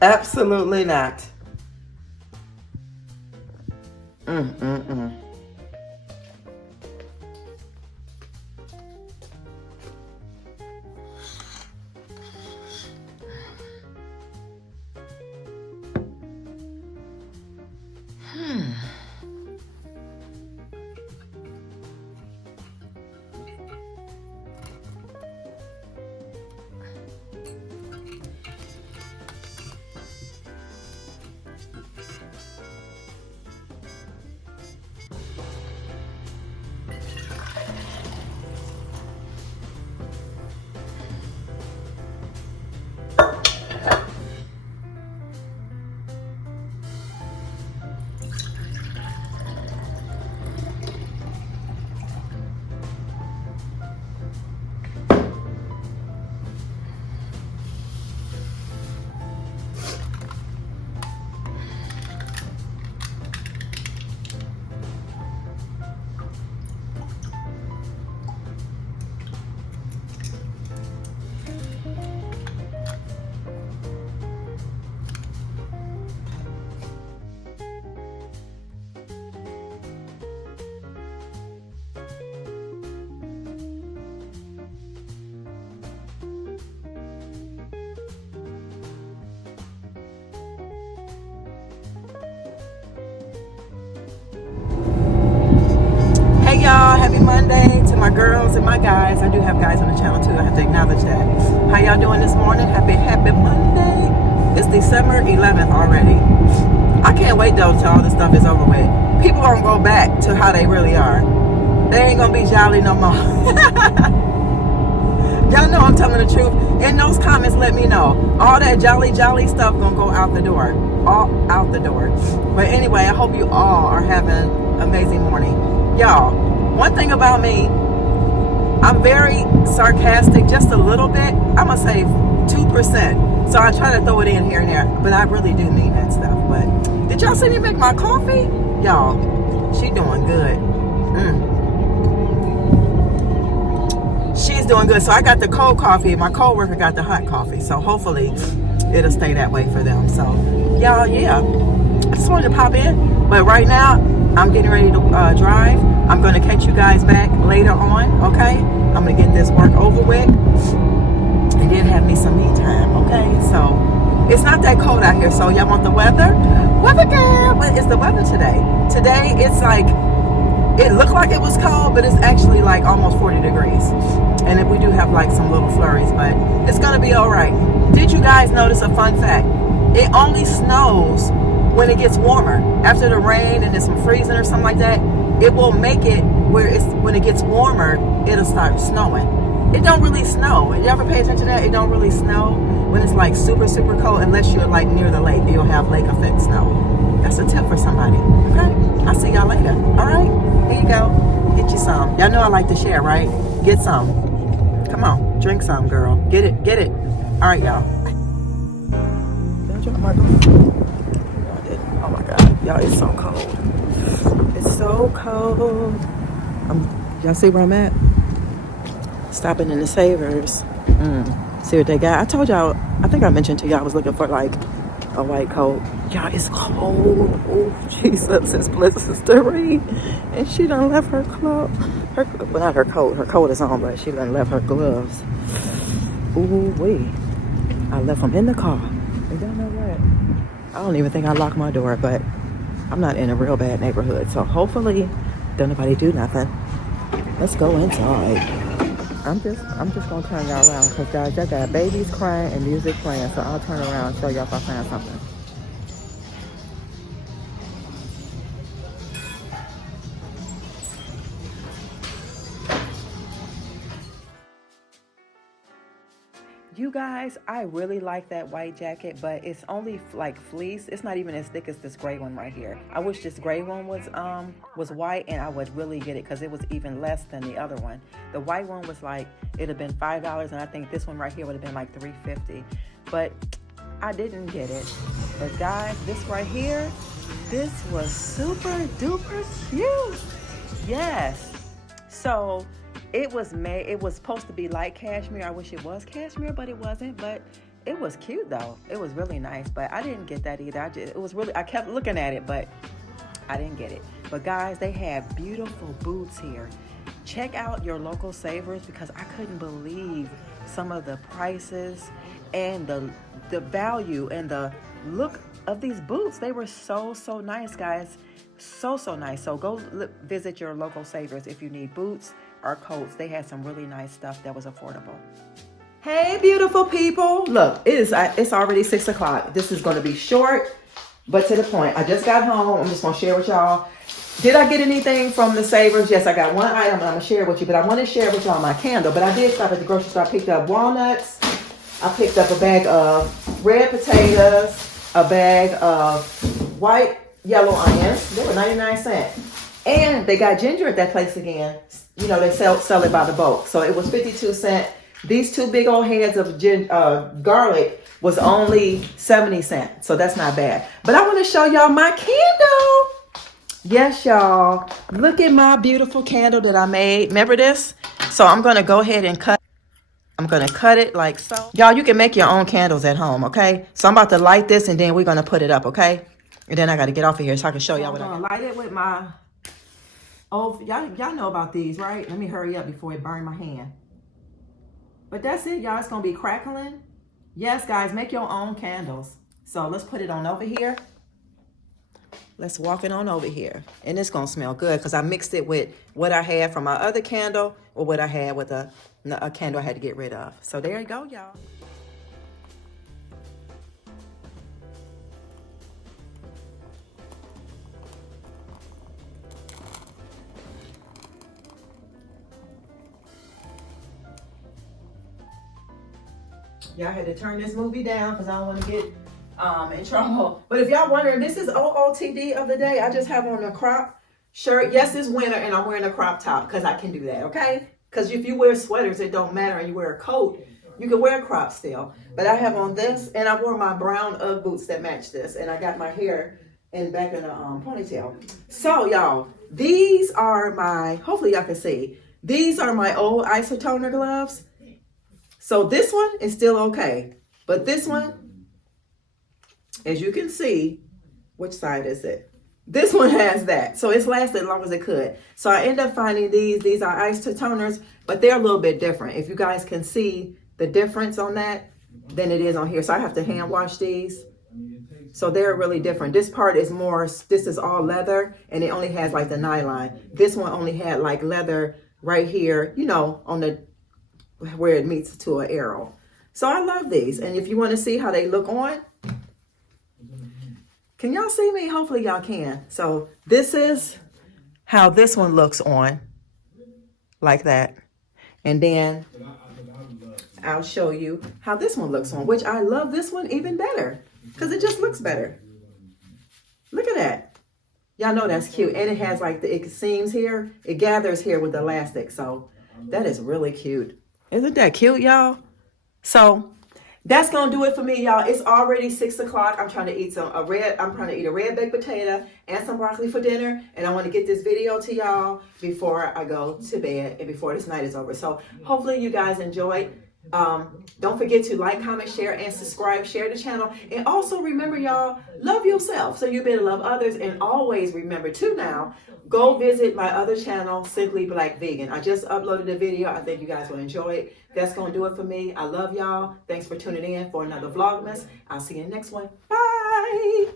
Absolutely not. Mm-mm-mm. Hey y'all, happy Monday to my girls and my guys. I do have guys on the channel too. I have to acknowledge that. How y'all doing this morning? Happy Monday. It's December 11th already. I can't wait though till all this stuff is over with. People gonna go back to how they really are. They ain't gonna be jolly no more. Y'all know I'm telling the truth. In those comments, let me know. All that jolly stuff gonna go out the door. All out the door. But anyway, I hope you all are having an amazing morning. Y'all, one thing about me, I'm very sarcastic, just a little bit. I'm gonna say 2%. So I try to throw it in here and there, but I really do mean that stuff. But did y'all see me make my coffee? Y'all, she doing good. She's doing good. So I got the cold coffee. My coworker got the hot coffee. So hopefully it'll stay that way for them. So y'all, yeah. I just wanted to pop in. But right now, I'm getting ready to drive. I'm going to catch you guys back later on, okay? I'm going to get this work over with and then have me some me time, okay? So it's not that cold out here. So y'all want the weather? Weather girl, what is the weather today? Today it's like, it looked like it was cold, but it's actually like almost 40 degrees. And if we do have like some little flurries, but it's going to be all right. Did you guys notice a fun fact? It only snows when it gets warmer. After the rain and there's some freezing or something like that, it will make it where it's when it gets warmer, it'll start snowing. It don't really snow. You ever pay attention to that? It don't really snow when it's like super cold unless you're like near the lake. You'll have lake effect snow. That's a tip for somebody. Okay? I'll see y'all later. All right? Here you go. Get you some. Y'all know I like to share, right? Get some. Come on. Drink some, girl. Get it. All right, y'all. Oh my God, y'all, it's so cold. It's so cold. Y'all see where I'm at? Stopping in the Savers. See what they got. I told y'all, I think I mentioned to y'all I was looking for like a white coat. Y'all, it's cold. Oh, Jesus, it's blizzarding. And she done left her glove. Well, not her coat. Her coat is on, but she done left her gloves. Ooh, wee. I left them in the car. And y'all know what? I don't even think I locked my door, but I'm not in a real bad neighborhood. So hopefully, don't nobody do nothing. Let's go inside. I'm just gonna turn y'all around because guys, y'all got babies crying and music playing. So I'll turn around and show y'all if I find something. You guys, I really like that white jacket, but it's only like fleece. It's not even as thick as this gray one right here. I wish this gray one was white, and I would really get it because it was even less than the other one. The white one was like, it'd have been $5, and I think this one right here would have been like $3.50. But I didn't get it. But guys, this right here, this was super duper cute. Yes. So it was supposed to be like cashmere. I wish it was cashmere, but it wasn't. But It was cute though. It was really nice, but I didn't get that either. I kept looking at it, but I didn't get it. But guys, they have beautiful boots here. Check out your local Savers because I couldn't believe some of the prices and the value and the look of these boots. They were so nice, guys. So nice. So go visit your local Savers if you need boots or coats. They had some really nice stuff that was affordable. Hey, beautiful people. Look, it's already 6 o'clock. This is going to be short, but to the point. I just got home. I'm just going to share with y'all. Did I get anything from the Savers? Yes, I got one item and I'm going to share it with you, but I want to share with y'all my candle. But I did stop at the grocery store. I picked up walnuts. I picked up a bag of red potatoes, a bag of white yellow onions. They were 99 cents. And they got ginger at that place again. You know, they sell it by the bulk. So it was 52 cents. These 2 big old heads of garlic was only 70 cents. So that's not bad. But I want to show y'all my candle. Yes, y'all. Look at my beautiful candle that I made. Remember this? So I'm going to go ahead and cut. I'm going to cut it like so. Y'all, you can make your own candles at home, okay? So I'm about to light this and then we're going to put it up, okay? And then I got to get off of here so I can show y'all what I'm going to light it with my... Oh, y'all know about these, right? Let me hurry up before it burn my hand. But that's it, y'all. It's going to be crackling. Yes, guys, make your own candles. So let's put it on over here. Let's walk it on over here. And it's going to smell good because I mixed it with what I had from my other candle or what I had with a candle I had to get rid of. So there you go, y'all. Y'all had to turn this movie down because I don't want to get in trouble. But if y'all wondering, this is OOTD of the day. I just have on a crop shirt. Yes, it's winter and I'm wearing a crop top because I can do that, okay? Because if you wear sweaters, it don't matter, and you wear a coat, you can wear a crop still. But I have on this, and I wore my brown Ugg boots that match this, and I got my hair back in a ponytail. So y'all, these are my, hopefully y'all can see, these are my old isotoner gloves. So this one is still okay, but this one, as you can see, which side is it? This one has that, so it's lasted as long as it could. So I end up finding these. These are isotoners, but they're a little bit different. If you guys can see the difference on that, than it is on here. So I have to hand wash these. So they're really different. This part is more, this is all leather, and it only has like the nylon. This one only had like leather right here, you know, on the where it meets to an arrow. So I love these. And if you want to see how they look on, can y'all see me? Hopefully y'all can. So this is how this one looks on, like that. And then I'll show you how this one looks on, which I love this one even better because it just looks better. Look at that. Y'all know that's cute. And it has like it seams here. It gathers here with the elastic. So that is really cute. Isn't that cute, y'all? So that's gonna do it for me, y'all. It's already 6 o'clock. I'm trying to eat a red baked potato and some broccoli for dinner, and I want to get this video to y'all before I go to bed and before this night is over. So hopefully you guys enjoyed. Don't forget to like, comment, share, and subscribe. Share the channel, and also remember, y'all, love yourself so you better love others. And always remember to now go visit my other channel, Simply Black Vegan. I just uploaded a video. I think you guys will enjoy it. That's gonna do it for me. I love y'all. Thanks for tuning in for another Vlogmas. I'll see you in the next one. Bye.